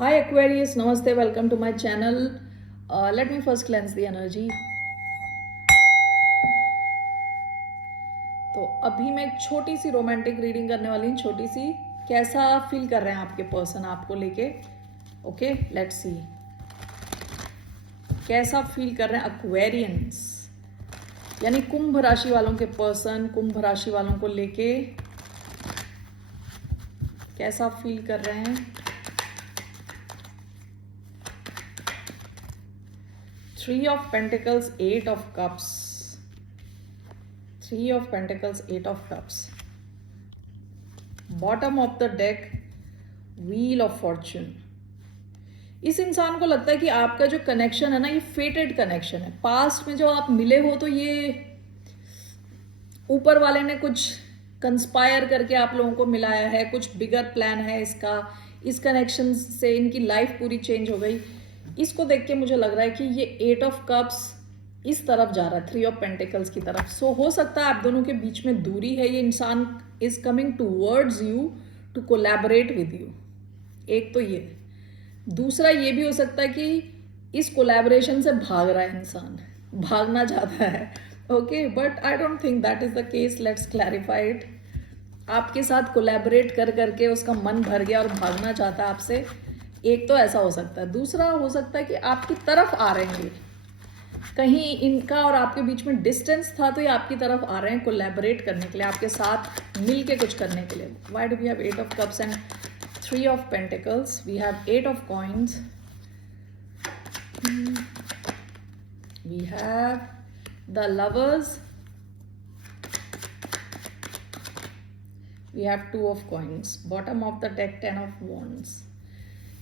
Hi Aquarius, Namaste, welcome to my channel. Let me first cleanse the energy. तो अभी मैं एक छोटी सी रोमांटिक रीडिंग करने वाली हूँ, छोटी सी. कैसा फील कर रहे हैं आपके पर्सन आपको लेके? ओके, लेट्स सी कैसा फील कर रहे हैं एक्वेरियंस, यानी कुंभ राशि वालों के पर्सन कुंभ राशि वालों को लेके कैसा फील कर रहे हैं. Three of Pentacles, Eight of Cups. Three of Pentacles, Eight of Cups. Bottom of the deck, Wheel of Fortune. इस इंसान को लगता है कि आपका जो कनेक्शन है ना, ये फेटेड कनेक्शन है. पास्ट में जो आप मिले हो तो ये ऊपर वाले ने कुछ कंस्पायर करके आप लोगों को मिलाया है, कुछ बिगर प्लान है इसका. इस कनेक्शन से इनकी लाइफ पूरी चेंज हो गई. इसको देख के मुझे लग रहा है कि ये एट ऑफ कप्स इस तरफ जा रहा है, थ्री ऑफ पेंटिकल्स की तरफ. सो हो सकता है आप दोनों के बीच में दूरी है. ये इंसान is coming towards you to collaborate with you. एक तो ये. दूसरा ये भी हो सकता है कि इस कोलैबोरेशन से भाग रहा है इंसान, भागना चाहता है. Okay, but I don't think that is the case. Let's clarify it. आपके साथ कोलैबोरेट कर करके उसका मन भर गया और भागना चाहता है आपसे. एक तो ऐसा हो सकता है. दूसरा हो सकता है कि आपकी तरफ आ रहे हैं, कहीं इनका और आपके बीच में डिस्टेंस था तो ये आपकी तरफ आ रहे हैं कोलैबोरेट करने के लिए, आपके साथ मिल के कुछ करने के लिए. Why do we have eight of cups and three of pentacles? We have eight of coins, we have the lovers, we have two of coins. Bottom of the deck, ten of wands.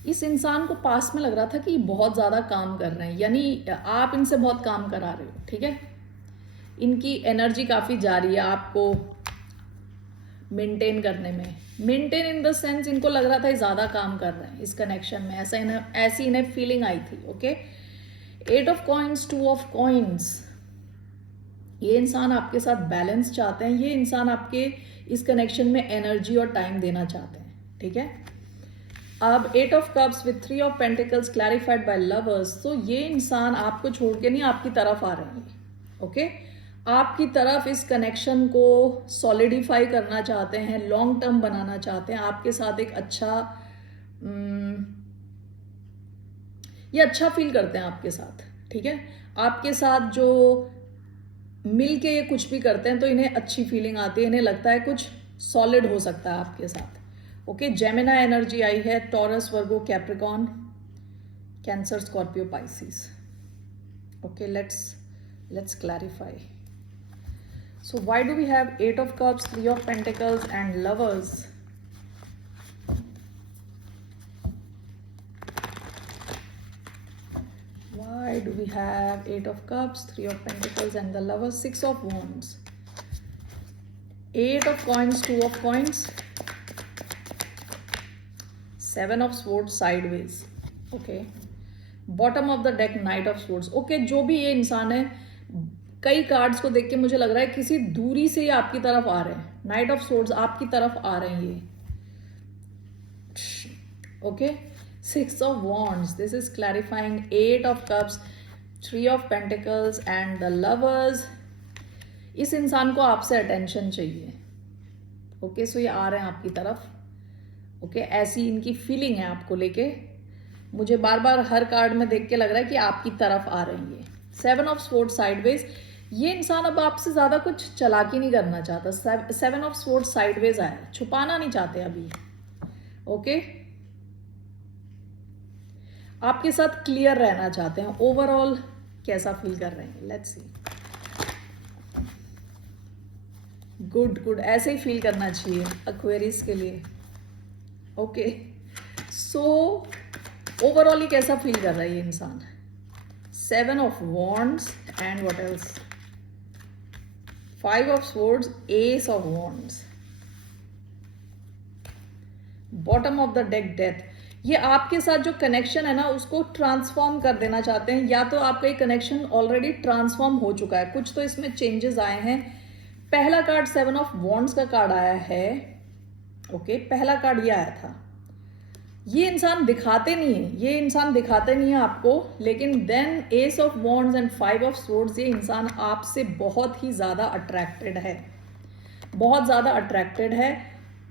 इस इंसान को पास में लग रहा था कि बहुत ज़्यादा काम कर रहे हैं, यानी आप इनसे बहुत काम करा रहे हो. ठीक है, इनकी एनर्जी काफ़ी जा रही है आपको मेंटेन करने में. मेंटेन इन द सेंस इनको लग रहा था ज़्यादा काम कर रहे हैं इस कनेक्शन में. ऐसी इन्हें फीलिंग आई थी. Okay, eight of coins, two of coins. ये इंसान आपके साथ बैलेंस चाहते हैं. ये इंसान आपके इस कनेक्शन में एनर्जी और टाइम देना चाहते हैं. ठीक है, अब eight of cups with three of pentacles clarified by lovers. तो ये इंसान आपको छोड़ के नहीं आपकी तरफ आ रहे हैं. ओके, आपकी तरफ इस कनेक्शन को सॉलिडिफाई करना चाहते हैं, लॉन्ग टर्म बनाना चाहते हैं. आपके साथ एक अच्छा ये अच्छा फील करते हैं आपके साथ. ठीक है, आपके साथ जो मिल के ये कुछ भी करते हैं तो इन्हें अच्छी फीलिंग आती है. इन्हें लगता है कुछ सॉलिड हो सकता है आपके साथ. ओके, जेमिना एनर्जी आई है. Taurus, Virgo, Capricorn, Cancer, Scorpio, Pisces. Okay, let's clarify. So why do we have eight of cups, three of pentacles and lovers? Why do we have eight of cups, three of pentacles and the lovers, six of wands, eight of coins, two of coins, seven of swords sideways. Okay, bottom of the deck, night of swords. Okay, जो भी ये इंसान है, कई cards को देख के मुझे लग रहा है किसी दूरी से ये आपकी तरफ आ रहे हैं. नाइट ऑफ स्वर्ड्स आपकी तरफ आ रहे हैं ये. Okay, six of wands. This is clarifying. Eight of cups, three of pentacles and the lovers. इस इंसान को आपसे अटेंशन चाहिए. ओके, सो ये आ रहे हैं आपकी तरफ. ओके, ऐसी इनकी फीलिंग है आपको लेके. मुझे बार बार हर कार्ड में देख के लग रहा है कि आपकी तरफ आ रही है. Seven of sword sideways. ये इंसान अब आपसे ज्यादा कुछ चालाकी नहीं करना चाहता. सेवन ऑफ स्वॉर्ड साइडवेज आया, छुपाना नहीं चाहते अभी. ओके, आपके साथ क्लियर रहना चाहते हैं. ओवरऑल कैसा फील कर रहे हैं? Let's see. गुड, ऐसे ही फील करना चाहिए एक्वेरियस के लिए. ओके, सो ओवरऑल कैसा फील कर रहा है ये इंसान? Seven of wands and what else? Five of swords, S of wands. Bottom of the deck, death. ये आपके साथ जो कनेक्शन है ना उसको ट्रांसफॉर्म कर देना चाहते हैं. या तो आपका ये कनेक्शन ऑलरेडी ट्रांसफॉर्म हो चुका है, कुछ तो इसमें चेंजेस आए हैं. पहला कार्ड सेवन ऑफ वॉन्ड्स का कार्ड आया है. ओके, पहला कार्ड ये आया था. ये इंसान दिखाते नहीं है, ये इंसान दिखाते नहीं है आपको, लेकिन then ace of wands and 5 of swords, ये इंसान आपसे बहुत ही ज़्यादा अट्रैक्टेड है, बहुत ज़्यादा अट्रैक्टेड है।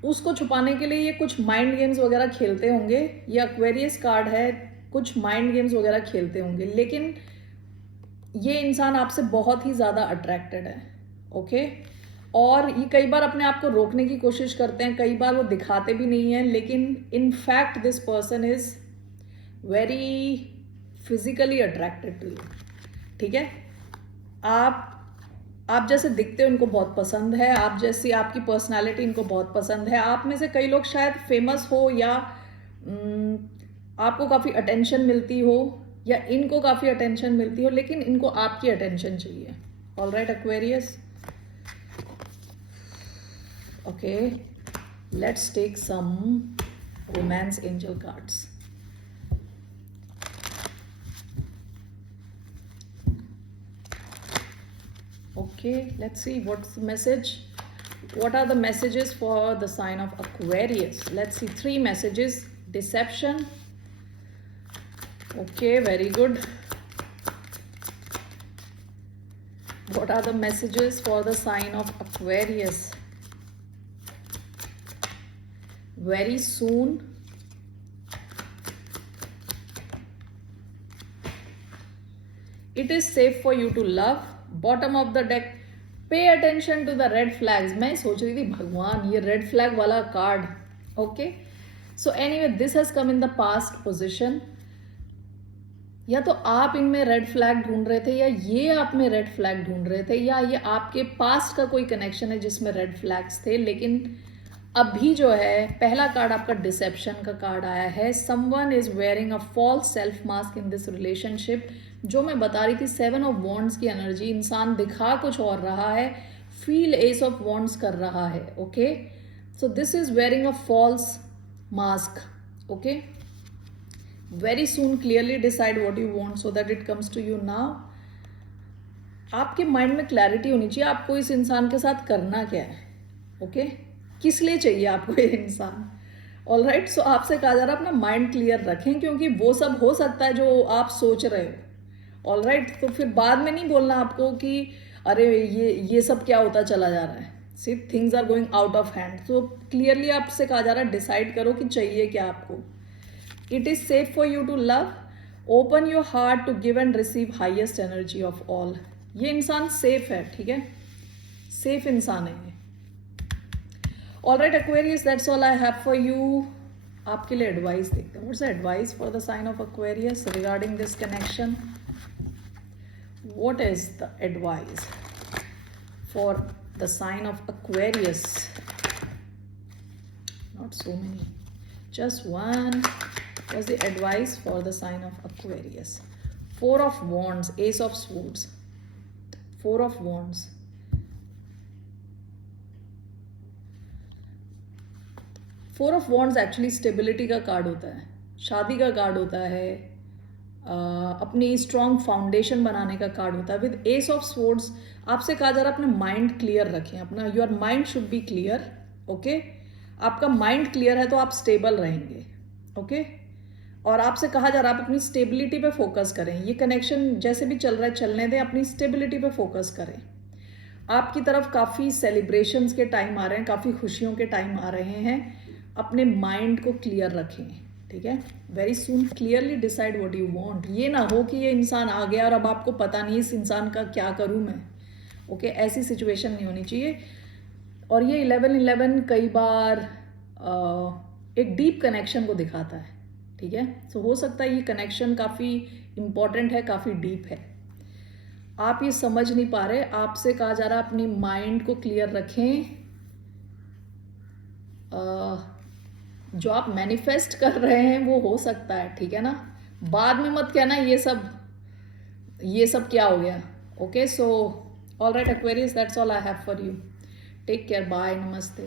उसको छुपाने के लिए ये कुछ माइंड गेम्स वगैरह खेलते होंगे, ये एक्वेरियस कार्ड है, कुछ माइंड गेम्स वगैरह खेलते होंगे, लेकिन ये इंसान आपसे बहुत ही ज़्यादा अट्रैक्टेड है। ओके, और ये कई बार अपने आप को रोकने की कोशिश करते हैं, कई बार वो दिखाते भी नहीं हैं, लेकिन in fact this person is very physically attracted to you. ठीक है, आप जैसे दिखते हो इनको बहुत पसंद है, आप जैसी आपकी पर्सनालिटी इनको बहुत पसंद है। आप में से कई लोग शायद फेमस हो या आपको काफ़ी अटेंशन मिलती हो या इनको काफ़ी अटेंशन मिलती हो, लेकिन इनको आपकी अटेंशन चाहिए। Alright Aquarius, okay, let's take some romance angel cards. Okay, let's see what's the message. What are the messages for the sign of Aquarius? Let's see 3 messages. Deception. Okay, very good. What are the messages for the sign of Aquarius? Very soon. It is safe for you to love. Bottom of the deck. Pay attention to the red flags. मैं सोच रही थी भगवान ये red flag वाला card. Okay, so anyway this has come in the past position. या तो आप इनमें रेड फ्लैग ढूंढ रहे थे, या ये आप में रेड फ्लैग ढूंढ रहे थे, या ये आपके पास्ट का कोई कनेक्शन है जिसमें रेड फ्लैग्स थे। लेकिन अभी जो है पहला कार्ड आपका डिसेप्शन का कार्ड आया है। Someone is wearing a false self mask in this relationship. जो मैं बता रही थी 7 ऑफ वॉन्ड्स की एनर्जी, इंसान दिखा कुछ और रहा है, फील एस ऑफ वॉन्ड्स कर रहा है। Okay, so this is wearing a false mask. Okay, very soon clearly decide what you want so that it comes to you now. आपके माइंड में क्लैरिटी होनी चाहिए आपको इस इंसान के साथ करना क्या है। ओके, किस लिए चाहिए आपको ये इंसान। ऑलराइट, सो आपसे कहा जा रहा है अपना माइंड क्लियर रखें, क्योंकि वो सब हो सकता है जो आप सोच रहे हो। ऑलराइट, तो फिर बाद में नहीं बोलना आपको कि अरे ये सब क्या होता चला जा रहा है। सिर्फ things are going out of hand. So clearly आपसे कहा जा रहा है डिसाइड करो कि चाहिए क्या आपको। It is safe for you to love. Open your heart to give and receive highest energy of all. ये इंसान सेफ है, ठीक है, सेफ इंसान है ये। Alright Aquarius, that's all I have for you. आपके लिए एडवाइस देखते हैं। What's the advice for the sign of Aquarius regarding this connection? What is the advice for the sign of Aquarius? Not so many, just one. What's the advice for the sign of Aquarius? 4 of Wands, Ace of Swords, 4 of Wands. 4 of Wands actually stability का card होता है, शादी का card होता है, अपनी strong foundation बनाने का कार्ड होता है। विद एस ऑफ स्वॉर्ड्स आपसे कहा जा रहा है अपना माइंड क्लियर रखें, अपना your mind should be clear. Okay, आपका माइंड क्लियर है तो आप स्टेबल रहेंगे। ओके, और आपसे कहा जा रहा है आप अपनी स्टेबिलिटी पे फोकस करें। ये कनेक्शन जैसे भी चल रहा है चलने दें, अपनी स्टेबिलिटी पे फोकस करें। आपकी तरफ काफ़ी सेलिब्रेशंस के टाइम आ रहे हैं, काफ़ी खुशियों के टाइम आ रहे हैं। अपने माइंड को क्लियर रखें, ठीक है। Very soon clearly decide what you want. ये ना हो कि ये इंसान आ गया और अब आपको पता नहीं इस इंसान का क्या करूं मैं। ओके, ऐसी सिचुएशन नहीं होनी चाहिए। और ये 11-11 कई बार एक डीप कनेक्शन को दिखाता है, ठीक है। सो हो सकता है ये कनेक्शन काफ़ी इंपॉर्टेंट है, काफ़ी डीप है। आप ये समझ नहीं पा रहे, आपसे कहा जा रहा है अपनी माइंड को क्लियर रखें। जो आप मैनिफेस्ट कर रहे हैं वो हो सकता है, ठीक है ना। बाद में मत कहना ये सब क्या हो गया। Okay, so alright Aquarius, that's all I have for you. Take care, bye, नमस्ते।